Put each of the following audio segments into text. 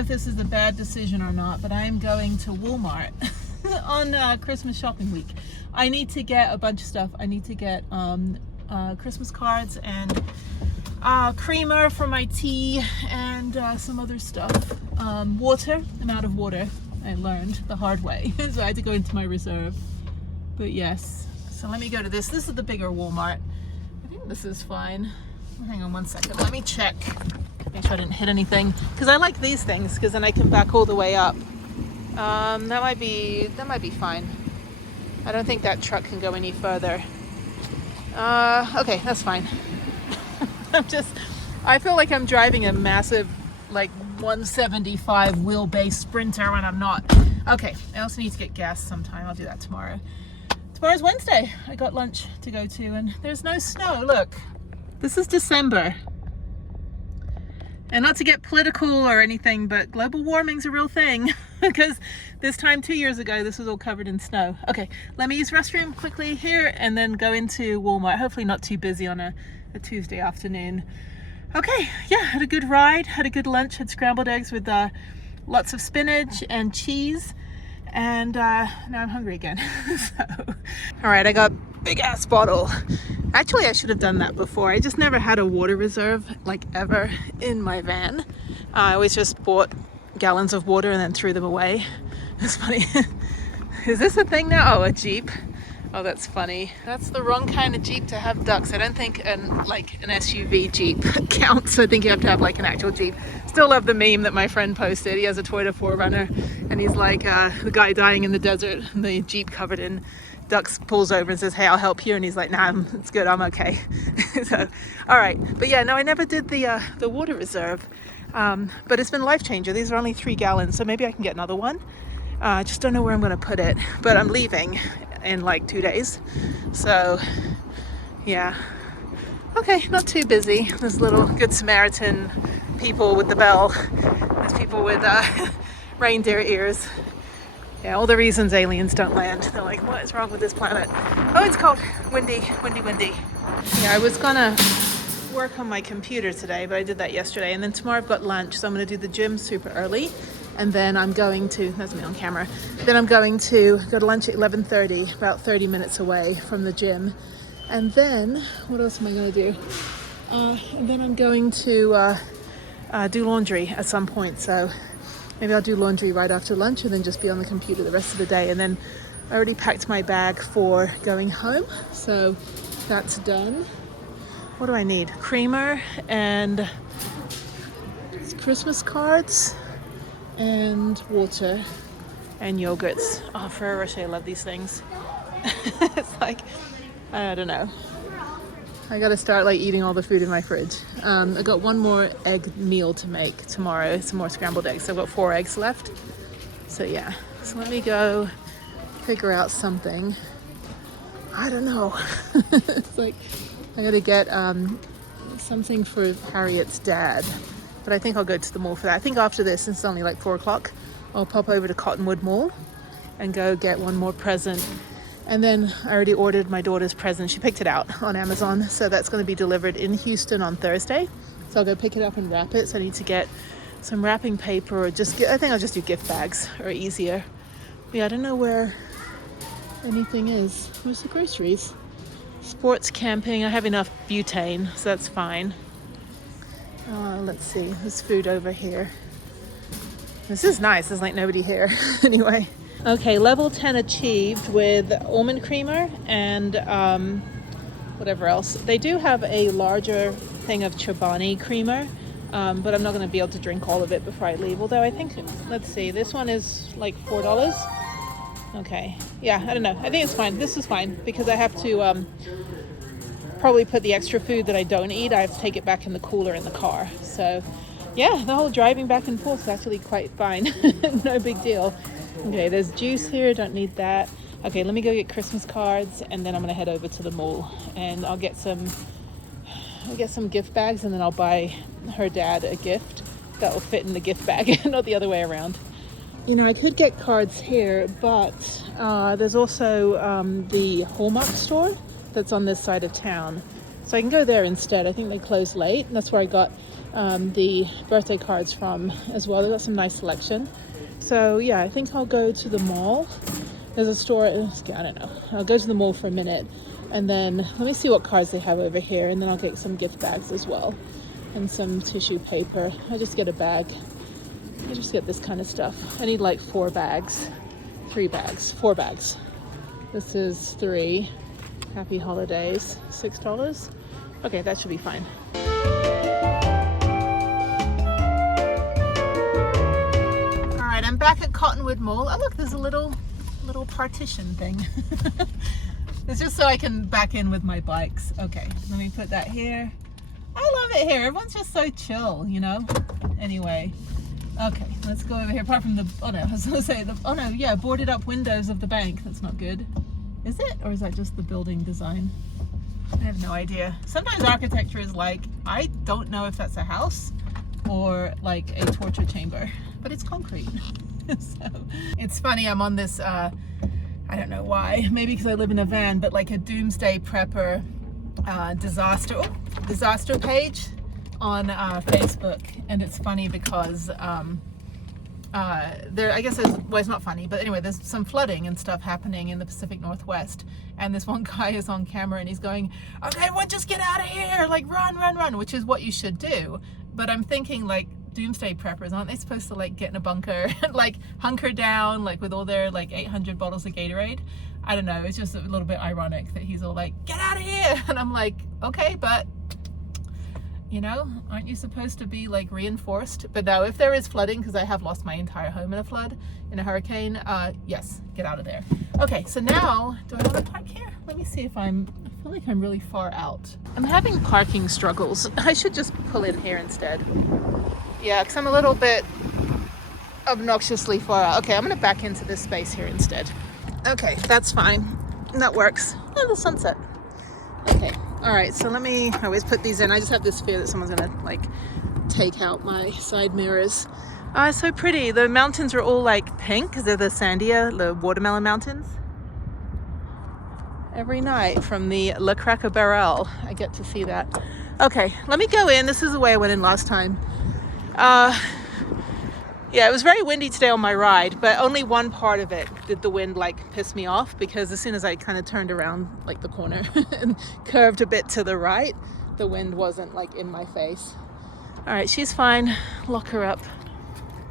if this is a bad decision or not, but I am going to Walmart on Christmas shopping week. I need to get a bunch of stuff. I need to get Christmas cards and creamer for my tea and some other stuff. Water. I'm out of water. I learned the hard way, so I had to go into my reserve. But yes, so let me go to this. This is the bigger Walmart. I think this is fine. Hang on one second. Let me check. Make sure I didn't hit anything. Because I like these things, because then I can back all the way up. That might be fine. I don't think that truck can go any further. Okay, that's fine. I feel like I'm driving a massive, like 175 wheelbase Sprinter when I'm not. Okay, I also need to get gas sometime. I'll do that tomorrow. Tomorrow's Wednesday. I got lunch to go to and there's no snow. Look, this is December. And not to get political or anything, but global warming's a real thing because this time 2 years ago, this was all covered in snow. Okay, let me use restroom quickly here and then go into Walmart. Hopefully not too busy on a Tuesday afternoon. Okay, yeah, had a good ride, had a good lunch, had scrambled eggs with lots of spinach and cheese. And now I'm hungry again. So, all right, I got big ass bottle. Actually, I should have done that before. I just never had a water reserve, like ever, in my van. I always just bought gallons of water and then threw them away. It's funny. Is this a thing now? Oh, a Jeep. Oh, that's funny. That's the wrong kind of Jeep to have ducks. I don't think an SUV Jeep counts. I think you have to have like an actual Jeep. Still love the meme that my friend posted. He has a Toyota 4Runner and he's like the guy dying in the desert and the Jeep covered in ducks pulls over and says, hey, I'll help you. And he's like, nah, it's good. I'm okay. So, all right. But yeah, no, I never did the water reserve. But it's been a life changer. These are only 3 gallons. So maybe I can get another one. I just don't know where I'm going to put it, but I'm leaving in like 2 days. So yeah. Okay, not too busy. There's little Good Samaritan people with the bell. There's people with reindeer ears. Yeah, all the reasons aliens don't land. They're like, what is wrong with this planet? Oh, it's cold. Windy, windy, windy. Yeah, I was gonna work on my computer today, but I did that yesterday. And then tomorrow I've got lunch, so I'm gonna do the gym super early. And then I'm going to, that's me on camera, then I'm going to go to lunch at 11:30, about 30 minutes away from the gym. And then, what else am I going to do? And then I'm going to do laundry at some point. So maybe I'll do laundry right after lunch and then just be on the computer the rest of the day. And then I already packed my bag for going home. So that's done. What do I need? Creamer and Christmas cards and water and yogurts. Oh, Ferrero Rocher, I love these things. It's like, I don't know. I gotta start like eating all the food in my fridge. I got one more egg meal to make tomorrow, some more scrambled eggs. So I've got 4 eggs left. So yeah, so let me go figure out something. I don't know. It's like, I gotta get something for Harriet's dad. But I think I'll go to the mall for that. I think after this, since it's only like 4 o'clock, I'll pop over to Cottonwood Mall and go get one more present. And then I already ordered my daughter's present. She picked it out on Amazon. So that's going to be delivered in Houston on Thursday. So I'll go pick it up and wrap it. So I need to get some wrapping paper or I think I'll just do gift bags or easier. But yeah, I don't know where anything is. Where's the groceries? Sports camping. I have enough butane, so that's fine. Let's see, there's food over here. This is nice, there's like nobody here. Anyway. Okay, level 10 achieved with almond creamer and whatever else. They do have a larger thing of Chobani creamer, but I'm not going to be able to drink all of it before I leave. Although I think, let's see, this one is like $4. Okay, yeah, I don't know. I think it's fine. This is fine because I have to probably put the extra food that I don't eat. I have to take it back in the cooler in the car. So yeah, the whole driving back and forth is actually quite fine. No big deal. Okay, there's juice here. Don't need that. Okay, let me go get Christmas cards and then I'm gonna head over to the mall and I'll get some gift bags and then I'll buy her dad a gift that will fit in the gift bag, not the other way around. You know, I could get cards here, but there's also the Hallmark store that's on this side of town. So I can go there instead. I think they close late. And that's where I got the birthday cards from as well. They've got some nice selection. So yeah, I think I'll go to the mall. There's a store, I don't know. I'll go to the mall for a minute and then let me see what cards they have over here, and then I'll get some gift bags as well and some tissue paper. I'll just get a bag. I just get this kind of stuff. I need like 4 bags. 3 bags. 4 bags. This is 3. Happy holidays. $6. Okay, that should be fine. Alright, I'm back at Cottonwood Mall. Oh look, there's a little partition thing. It's just so I can back in with my bikes. Okay, let me put that here. I love it here. Everyone's just so chill, you know? Anyway. Okay, let's go over here. Apart from the, oh no, I was gonna say, oh no, yeah, boarded up windows of the bank. That's not good. Is it? Or is that just the building design? I have no idea. Sometimes architecture is like, I don't know if that's a house or like a torture chamber, but it's concrete. So it's funny, I'm on this, I don't know why, maybe because I live in a van, but like a doomsday prepper disaster page on Facebook. And it's funny because there, I guess well, it's not funny, but anyway, there's some flooding and stuff happening in the Pacific Northwest, and this one guy is on camera and he's going, okay, everyone just get out of here, like run, which is what you should do. But I'm thinking, like, doomsday preppers, aren't they supposed to like get in a bunker and like hunker down, like with all their like 800 bottles of Gatorade? I don't know, it's just a little bit ironic that he's all like, get out of here, and I'm like, okay, but you know, aren't you supposed to be like reinforced? But no, if there is flooding, because I have lost my entire home in a flood, in a hurricane, yes, get out of there. Okay, so now, do I want to park here? Let me see if I feel like I'm really far out. I'm having parking struggles. I should just pull in here instead. Yeah, because I'm a little bit obnoxiously far out. Okay, I'm going to back into this space here instead. Okay, that's fine. That works. Oh, the sunset. Okay. All right, so let me, I always put these in. I just have this fear that someone's gonna like take out my side mirrors. Oh, it's so pretty. The mountains are all like pink because they're the Sandia, the watermelon mountains. Every night from the La Cracker Barrel, I get to see that. Okay, let me go in. This is the way I went in last time. Yeah, it was very windy today on my ride, but only one part of it did the wind like piss me off, because as soon as I kind of turned around like the corner and curved a bit to the right, the wind wasn't like in my face. All right, she's fine. Lock her up.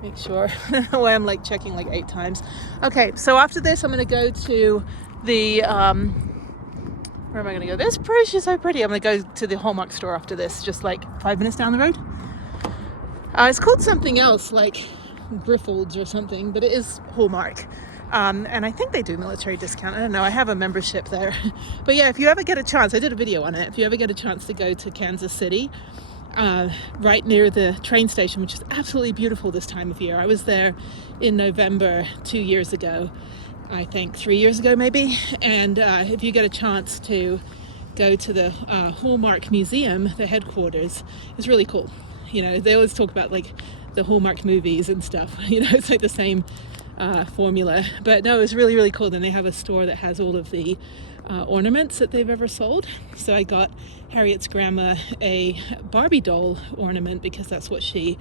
Make sure. The way I'm like checking like 8 times. Okay, so after this, I'm gonna go to the where am I gonna go? This bridge is so pretty. I'm gonna go to the Hallmark store after this, just like 5 minutes down the road. It's called something else, like Griffolds or something, but it is Hallmark. And I think they do military discount. I don't know, I have a membership there. But yeah, if you ever get a chance, I did a video on it, if you ever get a chance to go to Kansas City, right near the train station, which is absolutely beautiful this time of year. I was there in November 2 years ago, I think 3 years ago maybe. And if you get a chance to go to the Hallmark Museum, the headquarters, it's really cool. You know, they always talk about like the Hallmark movies and stuff, you know, it's like the same formula, but no, it's really, really cool. Then they have a store that has all of the ornaments that they've ever sold. So I got Harriet's grandma a Barbie doll ornament, because that's what she's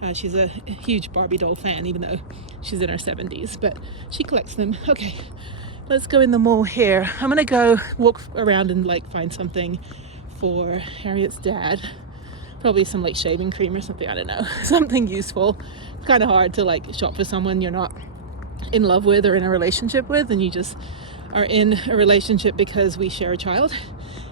a huge Barbie doll fan, even though she's in her 70s, but she collects them. Okay, let's go in the mall here. I'm gonna go walk around and like find something for Harriet's dad. Probably some like shaving cream or something, I don't know, something useful. It's kind of hard to like shop for someone you're not in love with or in a relationship with, and you just are in a relationship because we share a child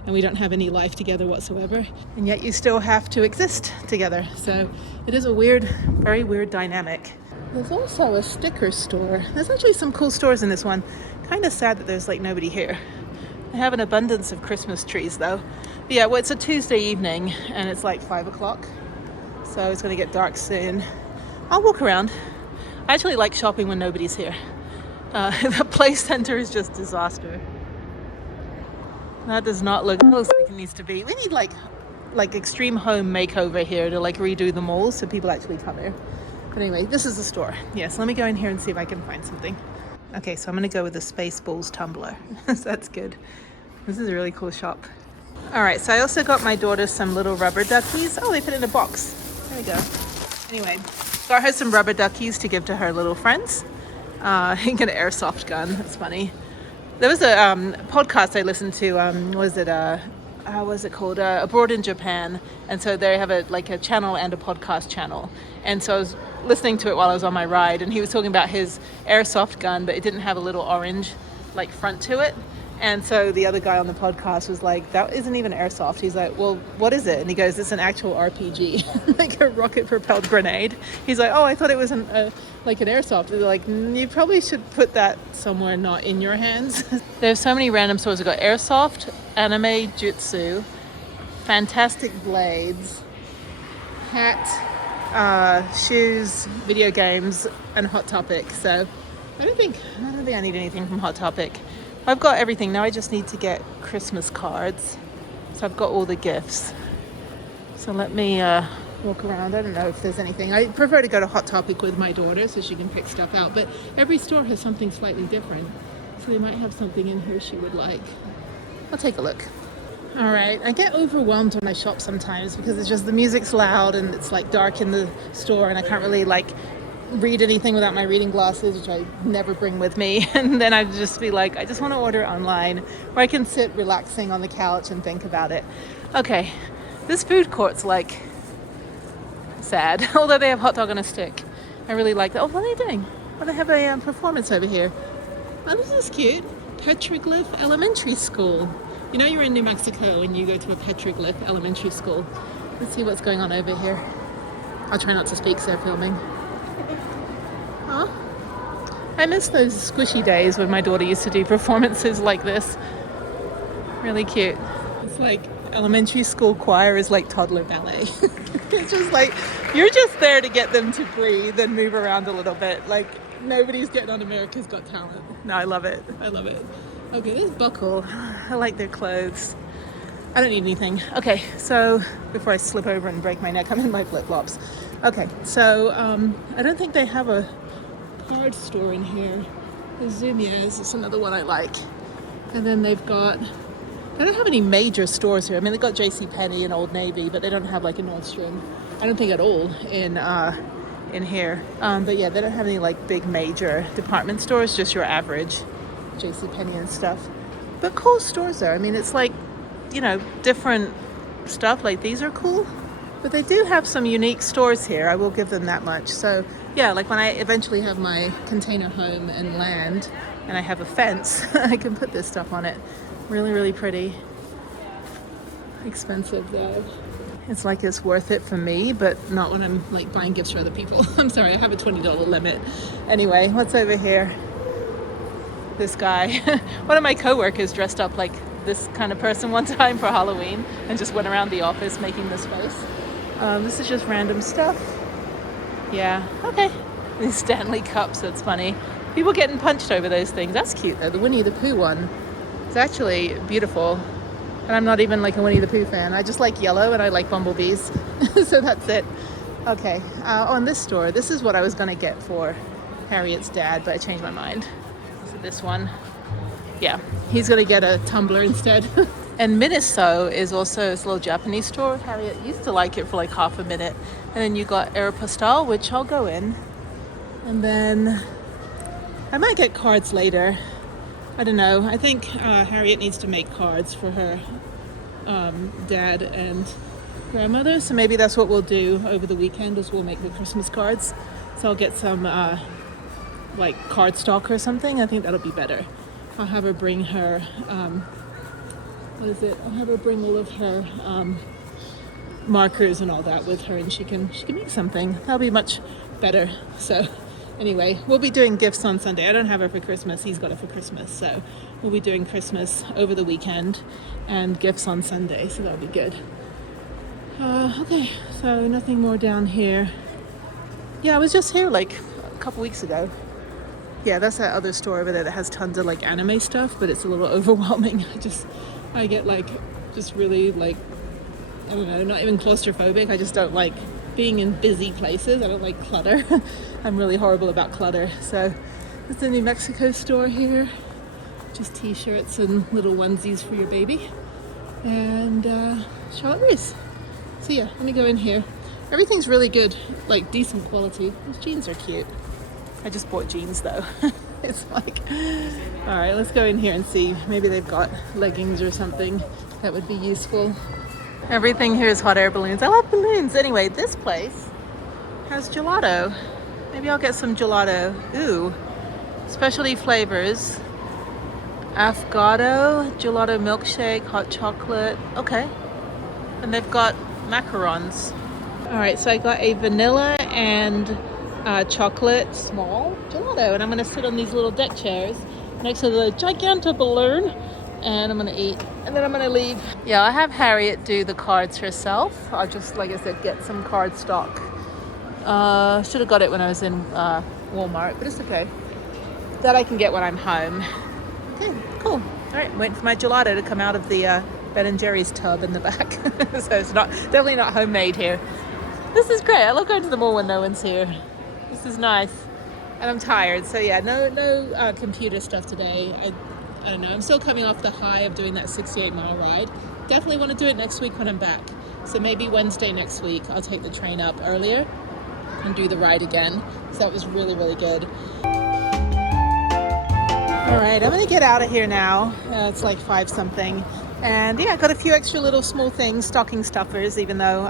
and we don't have any life together whatsoever, and yet you still have to exist together. So it is a weird, very weird dynamic. There's also a sticker store. There's actually some cool stores in this one. Kind of sad that there's like nobody here. I have an abundance of Christmas trees though. But yeah, well, it's a Tuesday evening and it's like 5 o'clock, so it's going to get dark soon. I'll walk around. I actually like shopping when nobody's here. The play center is just disaster. That does not look like it needs to be. We need like extreme home makeover here to like redo the malls so people actually come here. But anyway, this is the store. Yes, let me go in here and see if I can find something. Okay, so I'm gonna go with the Spaceballs tumbler. So that's good. This is a really cool shop. All right, so I also got my daughter some little rubber duckies. Oh, they fit in a box. There we go. Anyway, got her some rubber duckies to give to her little friends. You get an airsoft gun. That's funny. There was a podcast I listened to. Was it called? Abroad in Japan. And so they have a channel and a podcast channel. And so I was listening to it while I was on my ride, and he was talking about his airsoft gun, but it didn't have a little orange front to it. And so the other guy on the podcast was like, that isn't even airsoft. He's like, well, what is it? And he goes, it's an actual RPG, like a rocket propelled grenade. He's like, oh, I thought it was an airsoft. They're like, you probably should put that somewhere not in your hands. There's so many random stores. We've got airsoft, anime jutsu, fantastic blades, hat, shoes, video games, and Hot Topic. So I don't think I need anything from Hot Topic. I've got everything. Now I just need to get Christmas cards. So I've got all the gifts. So let me walk around. I don't know if there's anything. I prefer to go to Hot Topic with my daughter so she can pick stuff out. But every store has something slightly different. So they might have something in here she would like. I'll take a look. All right. I get overwhelmed when I shop sometimes because it's just the music's loud and it's dark in the store and I can't really read anything without my reading glasses, which I never bring with me. And then I'd just be like, I just want to order it online where I can sit relaxing on the couch and think about it. Okay, this food court's sad, although they have hot dog on a stick. I really like that. Oh, what are they doing? Oh, they have a performance over here. Oh, this is cute. Petroglyph Elementary School. You know you're in New Mexico when you go to a Petroglyph Elementary School. Let's see what's going on over here. I'll try not to speak, so they're filming. Huh? I miss those squishy days when my daughter used to do performances like this. Really cute. It's like elementary school choir is like toddler ballet. It's just you're just there to get them to breathe and move around a little bit. Nobody's getting on America's Got Talent. No, I love it. I love it. Okay, there's Buckle. I like their clothes. I don't need anything. Okay, so before I slip over and break my neck, I'm in my flip-flops. Okay, so I don't think they have a card store in here. The Zumiez is another one I like. And then they don't have any major stores here. I mean, they've got JCPenney and Old Navy, but they don't have a Nordstrom. I don't think at all in here. But yeah, they don't have any big major department stores, just your average JCPenney and stuff. But cool stores though. I mean, it's different stuff. These are cool. But they do have some unique stores here. I will give them that much. So yeah, when I eventually have my container home and land and I have a fence, I can put this stuff on it. Really, really pretty. Expensive though. It's it's worth it for me, but not when I'm buying gifts for other people. I'm sorry, I have a $20 limit. Anyway, what's over here? This guy. One of my coworkers dressed up like this kind of person one time for Halloween and just went around the office making this face. This is just random stuff. Yeah, okay. These Stanley cups, that's funny. People getting punched over those things. That's cute though. The Winnie the Pooh one. It's actually beautiful. And I'm not even a Winnie the Pooh fan. I just like yellow and I like bumblebees. So that's it. Okay, on this store, this is what I was gonna get for Harriet's dad, but I changed my mind. So this one, yeah, he's gonna get a tumbler instead. And Miniso is also this little Japanese store. Harriet used to like it for half a minute. And then you got Aeropostale, which I'll go in. And then I might get cards later. I don't know. I think Harriet needs to make cards for her dad and grandmother. So maybe that's what we'll do over the weekend is we'll make the Christmas cards. So I'll get some cardstock or something. I think that'll be better. I'll have her bring her... I'll have her bring all of her markers and all that with her, and she can make something. That'll be much better. So anyway, we'll be doing gifts on Sunday. I don't have her for Christmas. He's got her for Christmas. So we'll be doing Christmas over the weekend and gifts on Sunday. So that'll be good. Okay, so nothing more down here. Yeah, I was just here a couple weeks ago. Yeah, that's that other store over there that has tons of anime stuff, but it's a little overwhelming. I get just really I don't know, not even claustrophobic. I just don't like being in busy places. I don't like clutter. I'm really horrible about clutter. So it's the New Mexico store here. Just t-shirts and little onesies for your baby. And Charlotte Russe. So yeah, let me go in here. Everything's really good, like decent quality. These jeans are cute. I just bought jeans though. It's like, all right, let's go in here and see. Maybe they've got leggings or something that would be useful. Everything here is hot air balloons. I love balloons. Anyway, this place has gelato. Maybe I'll get some gelato. Ooh, specialty flavors. Affogato, gelato milkshake, hot chocolate. Okay. And they've got macarons. All right, so I got a vanilla and chocolate small gelato, and I'm gonna sit on these little deck chairs next to the gigantic balloon, and I'm gonna eat, and then I'm gonna leave. Yeah, I have Harriet do the cards herself. I'll just, like I said, get some card stock. Should have got it when I was in Walmart, but it's okay. That I can get when I'm home. Okay, cool. All right, waiting for my gelato to come out of the Ben & Jerry's tub in the back. So it's definitely not homemade here. This is great. I love going to the mall when no one's here. This is nice. And I'm tired, so yeah, no computer stuff today. I don't know, I'm still coming off the high of doing that 68-mile ride. Definitely want to do it next week when I'm back. So maybe Wednesday next week, I'll take the train up earlier and do the ride again. So that was really, really good. All right, I'm gonna get out of here now. It's like 5 something. And yeah, I got a few extra little small things, stocking stuffers, even though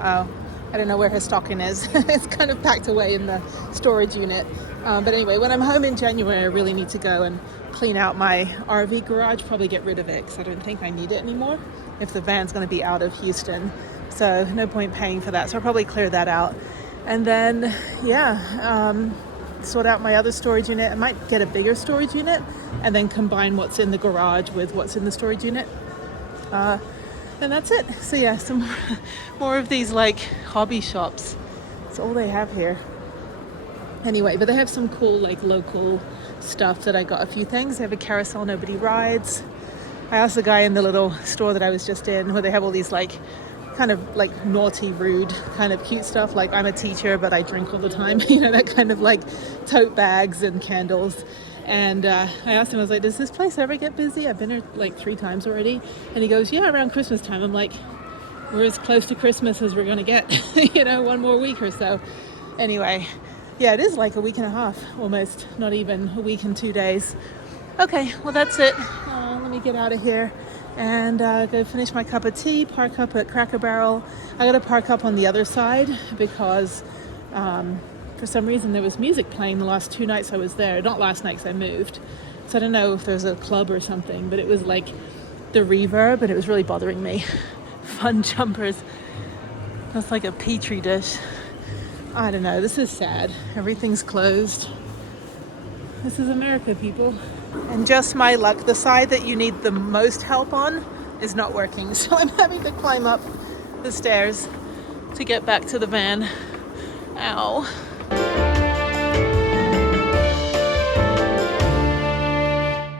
I don't know where her stocking is. It's kind of packed away in the storage unit. But anyway, when I'm home in January, I really need to go and clean out my RV garage, probably get rid of it because I don't think I need it anymore if the van's going to be out of Houston. So no point paying for that. So I'll probably clear that out. And then, yeah, sort out my other storage unit. I might get a bigger storage unit and then combine what's in the garage with what's in the storage unit. And that's it. So yeah, some more of these like hobby shops. That's all they have here. Anyway, but they have some cool like local stuff that I got a few things. They have a carousel nobody rides. I asked the guy in the little store that I was just in where they have all these like kind of like naughty, rude, kind of cute stuff. Like I'm a teacher, but I drink all the time. You know, that kind of like tote bags and candles. And I asked him, I was like, does this place ever get busy? I've been here like 3 times already. And he goes, yeah, around Christmas time. I'm like, we're as close to Christmas as we're going to get, you know, 1 more week or so. Anyway, yeah, it is like a week and a half, almost, not even a week and 2 days. Okay, well, that's it. Let me get out of here and go finish my cup of tea, park up at Cracker Barrel. I got to park up on the other side because for some reason there was music playing the last 2 nights I was there. Not last night because I moved. So I don't know if there's a club or something, but it was like the reverb and it was really bothering me. Fun jumpers. That's like a petri dish. I don't know, this is sad. Everything's closed. This is America, people. And just my luck, the side that you need the most help on is not working. So I'm having to climb up the stairs to get back to the van. Ow.